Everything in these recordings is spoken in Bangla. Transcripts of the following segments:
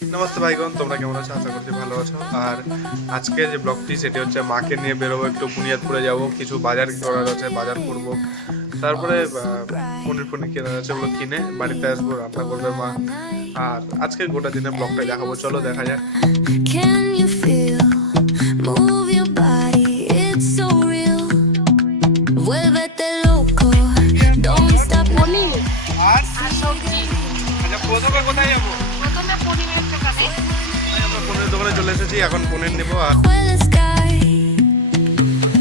নমস্তে ভাইগণ, তোমরা কেমন আছো? আশা করছি ভালো আছো। আর আজকে যে ব্লগটি সেটি হচ্ছে মাকে নিয়ে বেরোবো, একটু বুনিয়াদপুরে যাব, কিছু বাজার করার আছে, বাজার করব। তারপরে পনির কেনার আছে, ওগুলো কিনে বাড়িতে আসবো, রান্না করবে মা। আর আজকে গোটা দিনের ব্লগটাই দেখাবো, চলো দেখা যাক। Can you feel? Move your body, it's so real. Vuélvete loco, don't stop. আর সবজি আচ্ছা, প্রথমে কোথায় যাবো? প্রথমে পনিরের দোকানে। আমরা পনির দোকানে চলে এসেছি, এখন পনির নেবো। আর Huele sky.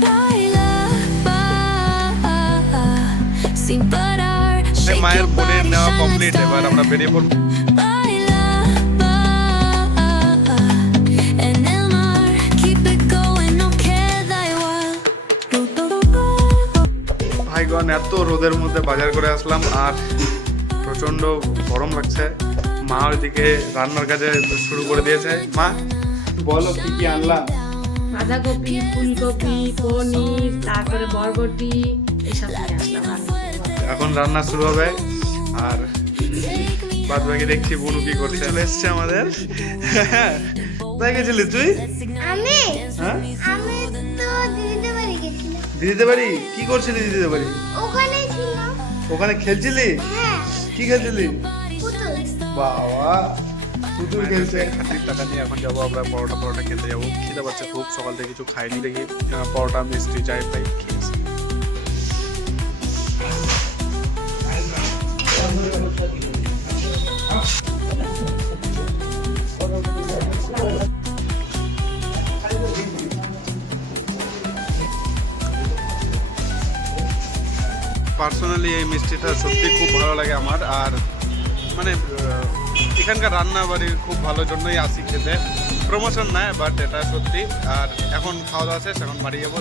Baila, baila, sin parar. Shake মায়ের your পনির body, নেওয়া shine like কমপ্লিট, এবার আমরা stars. বেরিয়ে পড়বো। Baila, baila, en el mar. Keep it going, no queda igual. ভাইগণ, এত রোদের মধ্যে বাজার করে আসলাম আর প্রচন্ড গরম লাগছে। মা ওইদিকে রান্নার কাজে শুরু করে দিয়েছে। মা বলো কি কি আনলাম? বাঁধাকপি, ফুলকপি, পনির, তারপরে বরবটি এইসব নিয়ে আসলাম। এখন রান্না শুরু হবে আর বাদ বাকি দেখছি বুনু কি করছে। চলে এসছে আমাদের। কোথায় গেছিলি তুই? আমি হ্যাঁ, আমি তো দিদিদের বাড়ি গেছিলাম। দিদিদের বাড়ি? কি করছিলি দিদিদের বাড়ি? ওখানেই ছিলাম। ওখানে খেলছিলি? হ্যাঁ, কি খেলছিলি? পুতুল। বাবা, পুতুল খেলছে। খাতির টাকা নিয়ে এখন যাবো আমরা পরোটা খেতে যাবো। খিদে পাচ্ছে খুব, সকাল থেকে কিছু খাইনি দেখি। পরোটা, মিষ্টি, চাই পাই খেয়েছি। পার্সোনালি এই মিষ্টিটা সত্যি খুব ভালো লাগে আমার। আর মানে এখানকার রান্না বাড়ির খুব ভালো জন্যই আসি খেতে। প্রমোশন নয়, বাট এটা সত্যি। আর এখন খাওয়া দাওয়া শেষ, এখন বাড়ি যাবো।